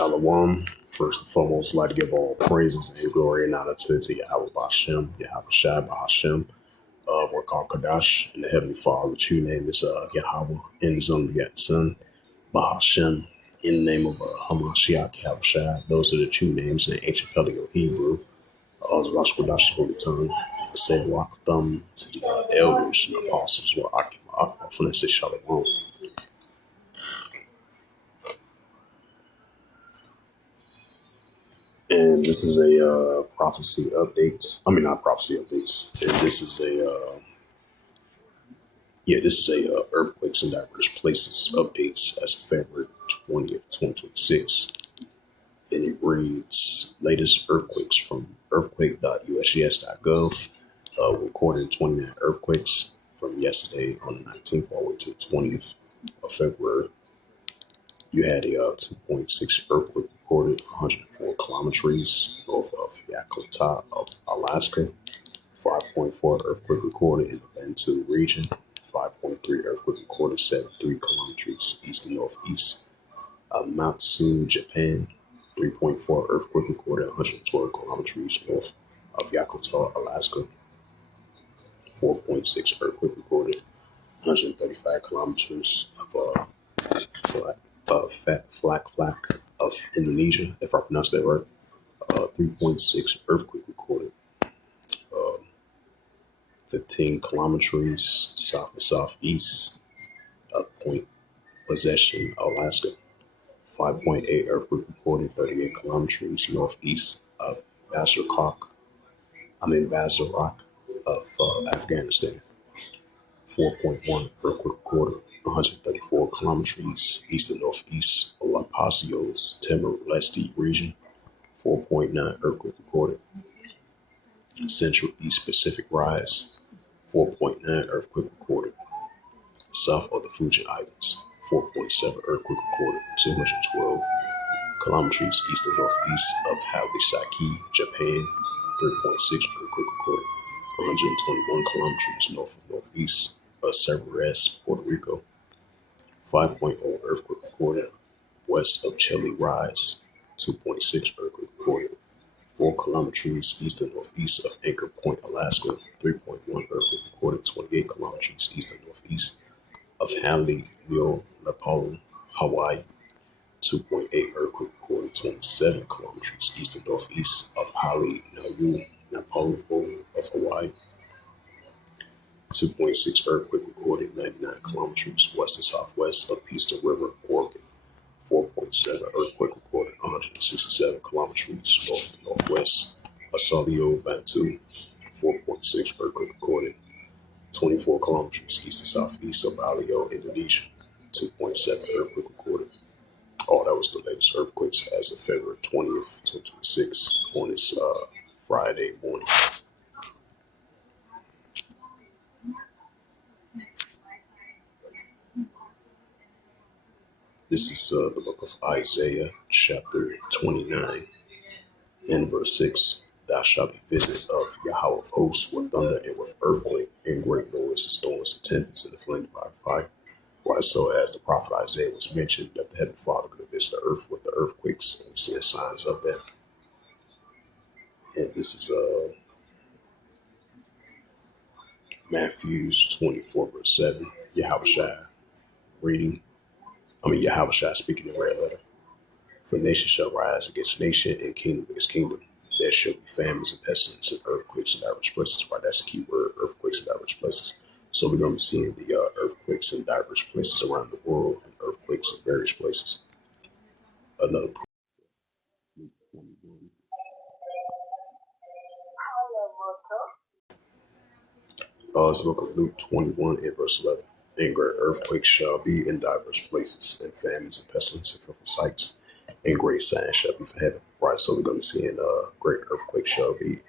Shalom. First and foremost, I'd like to give all praises and glory and honor to Yahweh Bashem, Yahweh Shai Bahashem, Wakal Kadash, and the Heavenly Father. The true name is Yahweh, and His only begotten Son, Bahashem, in the name of Hamashiach, Yahweh Shai. Those are the true names in the ancient Paleo Hebrew, the Rosh Kodash, Holy Tongue. I say Walk Thumb to the elders and apostles, who are Akma, from say Shalom. And this is a prophecy update. I mean, not prophecy updates. And this is a earthquakes in diverse places updates as of February 20th, 2026. And it reads latest earthquakes from earthquake.usgs.gov, recorded 29 earthquakes from yesterday on the 19th all the way to the 20th of February. You had a 2.6 earthquake recorded 104 kilometers north of Yakutat of Alaska. 5.4 earthquake recorded in the Bantu region. 5.3 earthquake recorded 73 kilometers east and northeast of Matsu, Japan. 3.4 earthquake recorded 112 kilometers north of Yakutat, Alaska. 4.6 earthquake recorded 135 kilometers of Flak of Indonesia, if I pronounced that right. 3.6 earthquake recorded 15 kilometers south and southeast of Point Possession, Alaska. 5.8 earthquake recorded 38 kilometers northeast of Bazarak of Afghanistan. 4.1 earthquake recorded 134 kilometers east and northeast of La Pasios, Timor-Leste region. 4.9 earthquake recorded Central East Pacific Rise. 4.9 earthquake recorded south of the Fuji Islands. 4.7 earthquake recorded 212 kilometers east and northeast of Hawisaki, Japan. 3.6 earthquake recorded 121 kilometers north and northeast of Cerberus, Puerto Rico. 5.0 earthquake recorded west of Chile Rise. 2.6 earthquake recorded 4 kilometers east and northeast of Anchor Point, Alaska. 3.1 earthquake recorded 28 kilometers east and northeast of Hanley, Nepal, Hawaii. 2.8 earthquake recorded 27 kilometers east and northeast of Hali, Nepal of Hawaii. 2.6 earthquake recorded 99 kilometers west and southwest of Peace River, Oregon. 4.7 earthquake recorded 167 kilometers north and northwest of Salio, Bantu. 4.6 earthquake recorded 24 kilometers east and southeast of Alio, Indonesia. 2.7 earthquake recorded. Oh, that was the latest earthquakes as of February 20th, 2026 on this Friday morning. This is the book of Isaiah, chapter 29, and verse 6. Thou shalt be visited of Yahweh of hosts with thunder and with earthquake and great noise and storms and tempests and the flame by fire. Why, so as the prophet Isaiah was mentioned that the Heavenly Father could visit the earth with the earthquakes, and we're seeing signs of that. And this is Matthew 24, verse 7. Yahweh Shai speaking in red letter. For nation shall rise against nation and kingdom against kingdom. There shall be famines and pestilence and earthquakes in diverse places. Right, that's the key word, earthquakes in diverse places. So we're going to be seeing the earthquakes in diverse places around the world and earthquakes in various places. Another it's the book of Luke 21 and verse 11. And great earthquakes shall be in diverse places, and famines and pestilence and fearful sights, and great signs shall be for heaven. Right, so we're going to see great earthquakes shall be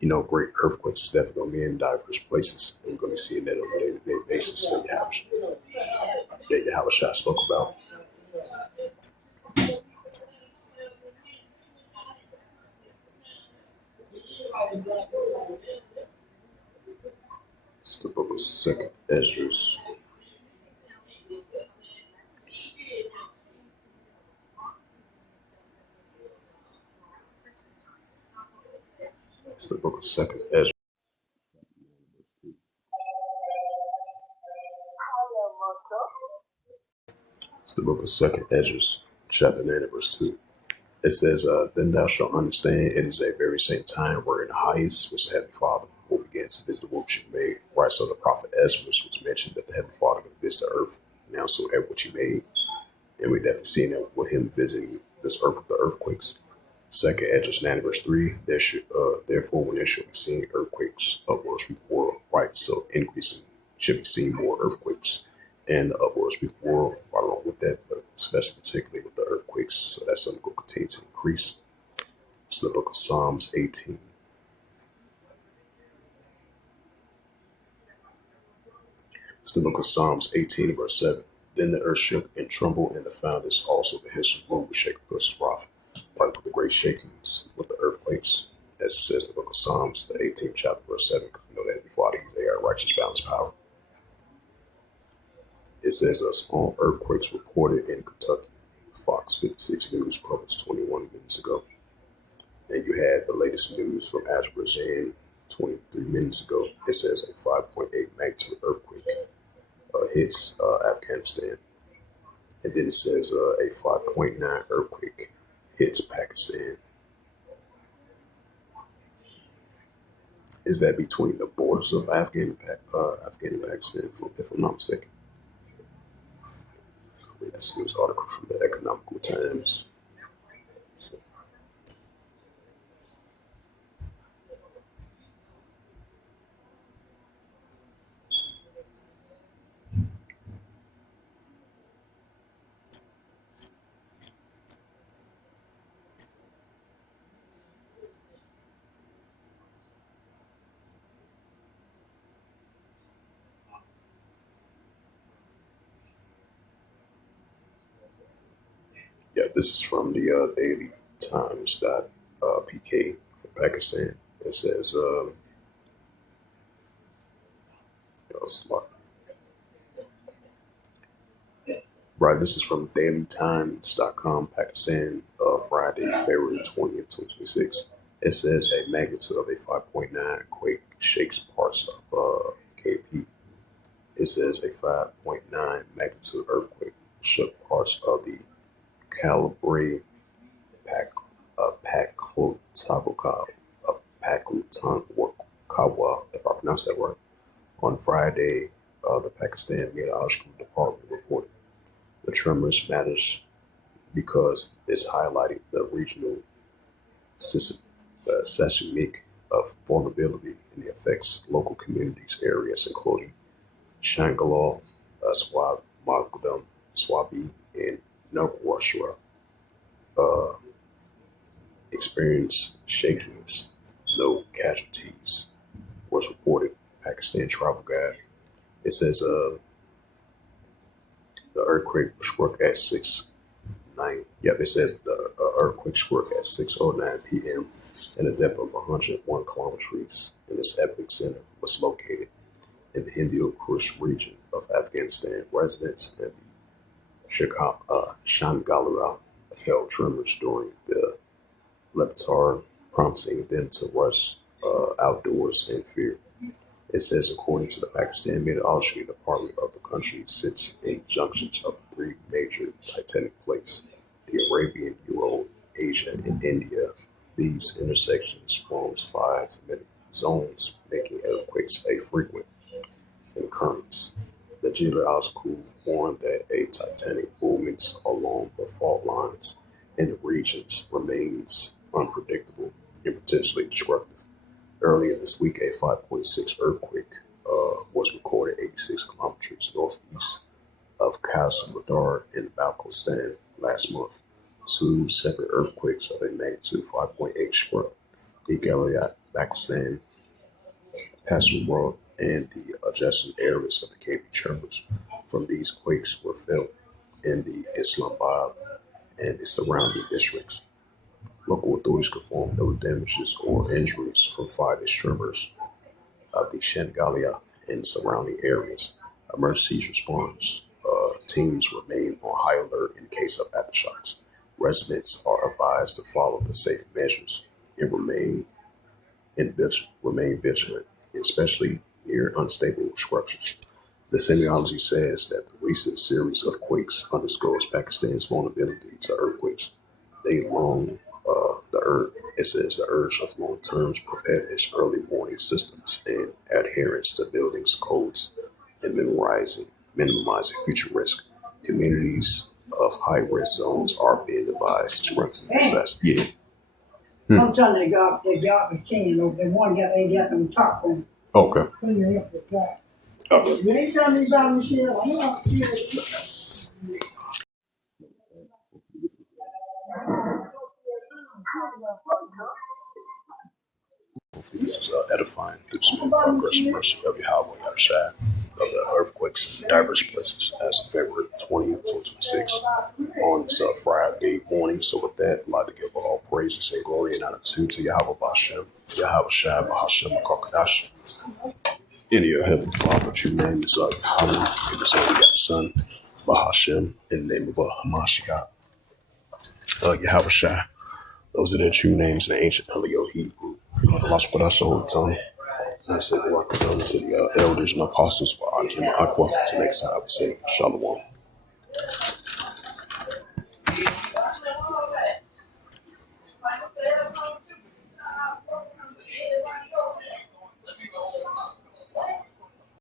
in, great earthquakes is definitely going to be in diverse places. And we're going to be seeing that on a day-to-day basis that Yahweh Shai spoke about. It's the book of 2nd Esdras. It's the book of Second Ezra. It's the book of Second Ezra, chapter 9 and verse 2. It says, Then thou shalt understand it is a very same time where in the highest, which the Heavenly Father will begin to visit the work she made. Right, so the prophet Ezra was mentioned that the Heavenly Father will visit the earth now, so ever what he made. And we definitely seen that with him visiting this earth with the earthquakes. Second Ezra 9 verse 3, therefore when there shall be seen earthquakes, upwards before, right, so increasing should be seen more earthquakes. And the upwards before, right along with that, especially particularly with the earthquakes, so that's something will continue to increase. It's the book of Psalms 18. It's the book of Psalms 18 verse 7. Then the earth shook and trembled, and the founders also the hills of was shaken because of wrath. Right, with the great shakings, with the earthquakes, as it says in the book of Psalms, the 18th chapter, verse 7, because we know that before they are righteous, balanced power. It says, small earthquakes reported in Kentucky. Fox 56 News published 21 minutes ago. And you had the latest news from Azerbaijan 23 minutes ago. It says a 5.8 magnitude earthquake hits Afghanistan. And then it says a 5.9 earthquake hits Pakistan. Is that between the borders of Afghan and Pakistan, if I'm not mistaken? Read this news article from the Economical Times. So, yeah, this is from the Daily Times PK from Pakistan. It says, right, this is from dailytimes.com, Pakistan, Friday, February 20th, 2026. It says a magnitude of a 5.9 quake shakes parts of KP. It says a 5.9 magnitude earthquake shook parts of the Calabria Paklutankwa, if I pronounce that right. On Friday, the Pakistan Meteorological Department reported the tremors matters because it's highlighting the regional seismic of vulnerability and the affects local communities areas including Shangalore, Swabi, and Nagwarsha experienced shakings. No casualties was reported. Pakistan travel guide. It says the earthquake struck at 6:09. Yep, it says the earthquake struck at 6:09 p.m. in a depth of 101 kilometers, and its epicenter was located in the Hindu Kush region of Afghanistan. Residents in the Shangalura felt tremors during the Leftar, prompting them to rush outdoors in fear. It says, according to the Pakistan Meteorology Department of the country, sits in junctions of the three major tectonic plates, the Arabian, Euro, Asia, and India. These intersections forms 5 seismic zones, making earthquakes a frequent occurrence. The geological warned that a tectonic movements along the fault lines in the regions remains unpredictable and potentially destructive. Earlier this week, a 5.6 earthquake was recorded 86 kilometers northeast of Kasr in Balochistan last month. 2 separate earthquakes of a magnitude 5.8 struck the Galayat, Pakistan, Pastor and the adjacent areas of the KB tremors from these quakes were felt in the Islamabad and the surrounding districts. Local authorities confirmed no damages or injuries from 5 tremors of the Shangalia and surrounding areas. Emergency response teams remain on high alert in case of aftershocks. Residents are advised to follow the safe measures and remain and remain vigilant, especially near unstable structures. The semiology says that the recent series of quakes underscores Pakistan's vulnerability to earthquakes. It says the urge of long term preparedness, early warning systems, and adherence to buildings codes and minimizing future risk. Communities of high risk zones are being advised to strengthen disaster. Yeah. I'm telling you, they got the can over there. One got they got them top one. Okay. Clean it up with that. Okay. You ain't telling me about Michelle. I'm not Hopefully this is edifying through the smooth progress and mercy of Yahweh Yahushua of the earthquakes in diverse places as of February 20th, 2026 on this Friday morning. So with that, I'd like to give all praises and glory and honor to Yahweh Bashem, Yahweh Shai, Bahashem, Kakadash. In your heavenly Father, true name is Yahweh, in his only begotten Son, Bahashem, in the name of Hamashiach, Yahweh Shai. Those are their true names in the ancient Paleo Hebrew. Allah put us all the time. I said, to the elders and apostles for Akim Aqua. Until next time, I would say, Shalom.